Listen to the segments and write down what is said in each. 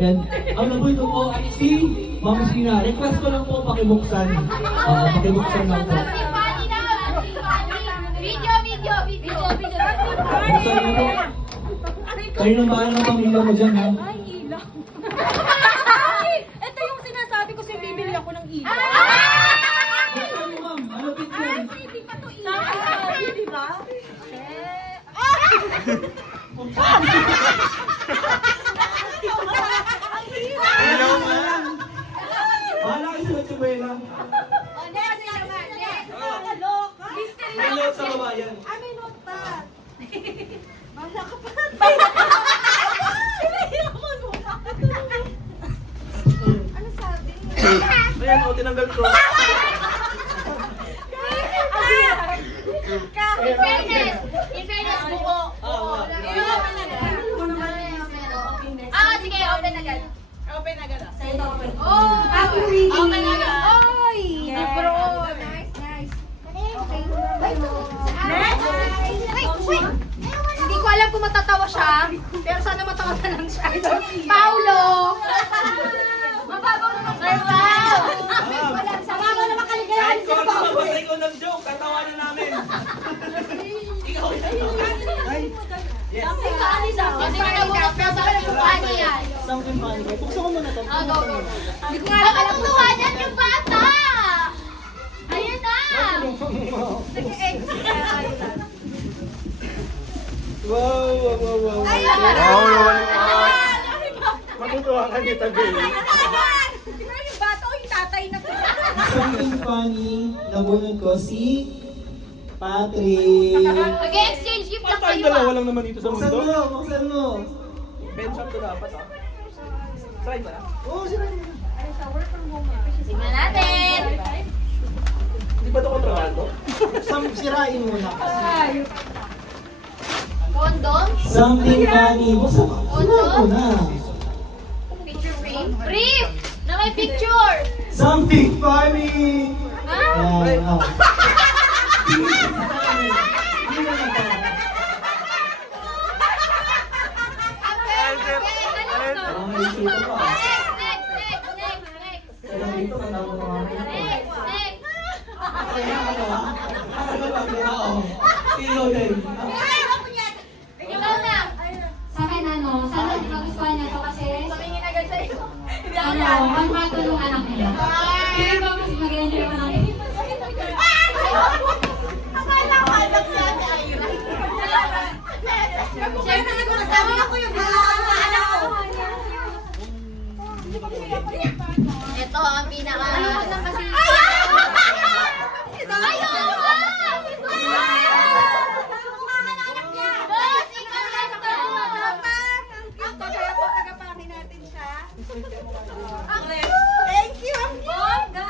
And ang nabulto po ay si Ma'am Sina. Request ko lang po pakibuksan. Pakibuksan lang po. Video. Buksan niyo po. Kayo nang bahala ng pamilya mo dyan, ha? Ay, ilaw. Ito yung sinasabi ko sa'yo, bibili ako ng ilaw. Buksan niyo, ma'am. Ano picture? Hindi pa to ilaw. Di ba? Ilaw man. Bahala kayo sa Nochebuena. May load sa baba yan. May note pa. Bahala ka pa. Ano sabi? Ayan, o, tinanggal ko. In fairness, buo. Sige, open agad. Open agad. Oh! Open agad. Oy! Bro! Nice. Okay. Wait! Hindi ko alam kung matatawa siya, pero sana matawa na lang siya. Paulo! Mababaw naman Sir Pao! Mababaw naman kaligayahan Kahit si kung ano Pao. mabasa ikaw ng joke, tatawanan namin. Ikaw yan. Yes. Kasi nga nabukas na sa akin yung funny yan. Something funny. Buksan ko muna to. Go. Hindi ko nga alam kung tuwanan yung bata! Ayun na! Nag-ex. Wow. Matutuwa ka ni Tagay. Yung bata o yung tatay na po. Something funny, nabunod ko si Patrick. Mag-exchange gift lang Tayong kayo dalawa lang naman dito sa Buksan mundo. mo, buksan mo. Ben shop to dapat ah. Try ba na? Oo, sila. Tingnan natin. Hindi ba ito kontrabando? Sirain mo na. Condom? Something funny. Buksan mo. Sirain mo na. Picture frame? Brief! Na may picture! Something funny. Ha? Yan, oh. Parang may isip ko pa. Next! Kaya dito, kailangan ko mga Next! Kaya ano? Oo. Tilo din. Ikaw na! Sa akin sana magustuhan niya to kasi Tumingin agad sa'yo. magpatulungan ako niya. Hindi ba mas mag-enjoy ko ng Akala ko alam niya na ayun. Siyempre, nagmasabi ako yung anak ko. Ito ang pinaka... Ano ko lang kasi... Ayaw! Boss, ikaw na ito! Thank you! Bongga!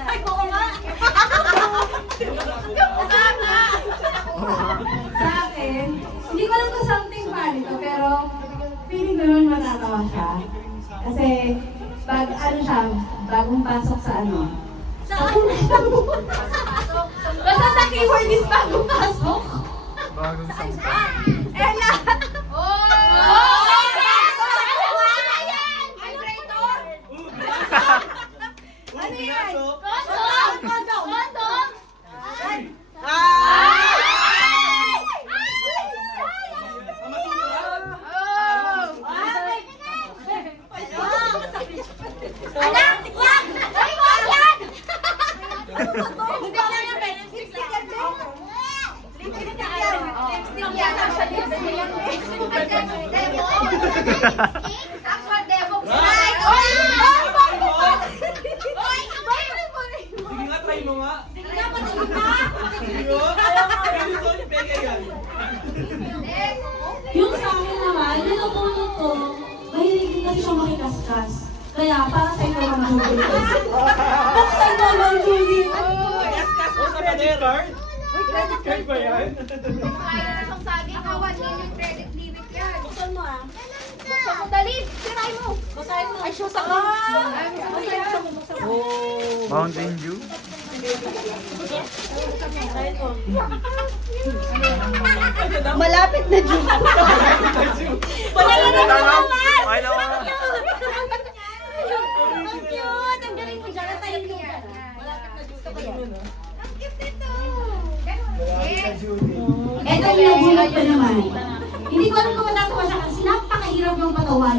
Ay, oo nga! Kamukha nga! Sa akin, hindi ko alam kung something funny to, pero feeling ko naman matatawa siya. Kasi, bagong pasok sa ano. Basta sa keyword is bagong pasok. Bagong sampa. Ella! Oh! Ano yan? Condom! Condom! Anak! Wag! Ay, wag yan! Hindi lang yan, may lipstick yan. Lipstick yan. Lipstick yan. Actual demo. Ay! Oy! Oy! Sige nga, try mo nga. Sige nga, patingin ka. Sige mo. Ganito, peke yan. Next. Yung sa akin naman, yung napulot ko, mahilig din kasi siya makikaskas. Kaya, para sa ikaw ang Julie. Buksan mo lang, Julie. Kas-kas mo sa pader. Credit card ba yan? Kaya na siyang saging. Naka 1 million credit limit yan. Buksan mo ah. Buksan mo, dali. Sirain mo. Buksan mo. Ay, shoes ako. Buksan mo. Mountain Dew? Malapit na, Jun. Wala na naman.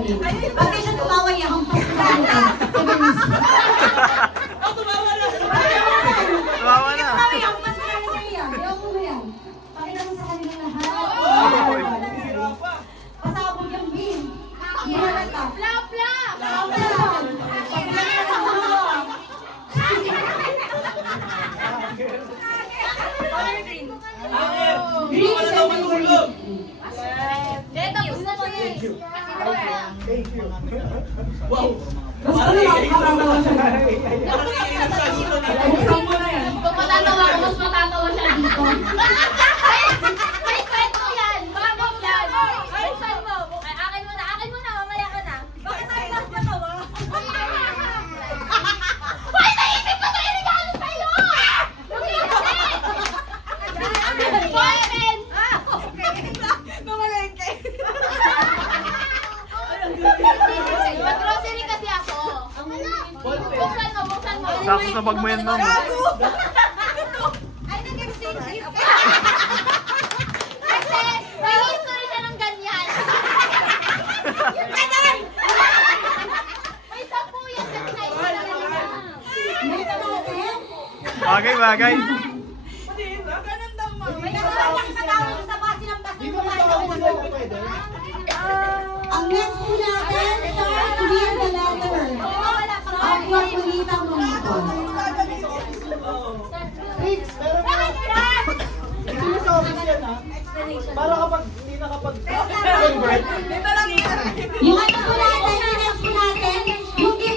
ilalim. Pag di siya tumawa, ihampas ko sa mukha. Sa gamis. Oh, tumawa na! Tumawa na. Mami, ihampas ko lang sa iya. Ayaw mo ba yan? Pakita mo sa kanila lahat. Sira pa! Pasabog yung bin. Ihalat ka. Blah, blah. Color green. Hindi ko na daw matulog! Dito, tapos na siya eh. Wow! Gusto ko lang makakatawa siya. Parang iinit sa gusto na. Buksan mo na yan. Kung matatawa ako, mas matatawa siya dito. May kwento yan. Bagong yan. Buksan mo. Ay, akin mo na. Akin mo na. Mamaya ka na. Bakit tayo lang matawa? Hoy, naisip ko ito yung regalo sa'yo! Boyfriend! Mag-grocery kasi ako. Buksan mo, buksan mo. Sakto sa bag mo yan, ma'am. Ay, nag-exchange gift. Kasi, may history siya ng ganyan. Yung ganun! May 10 yan kasi na-history niya. May natin. Bagay, bagay. May nakakatawag sa base ng base ng Ang next po natin, start to read the letter. Ang pagpulitang mamito. Bakit yan? Para kapag hindi nakapag... Dito lang yan.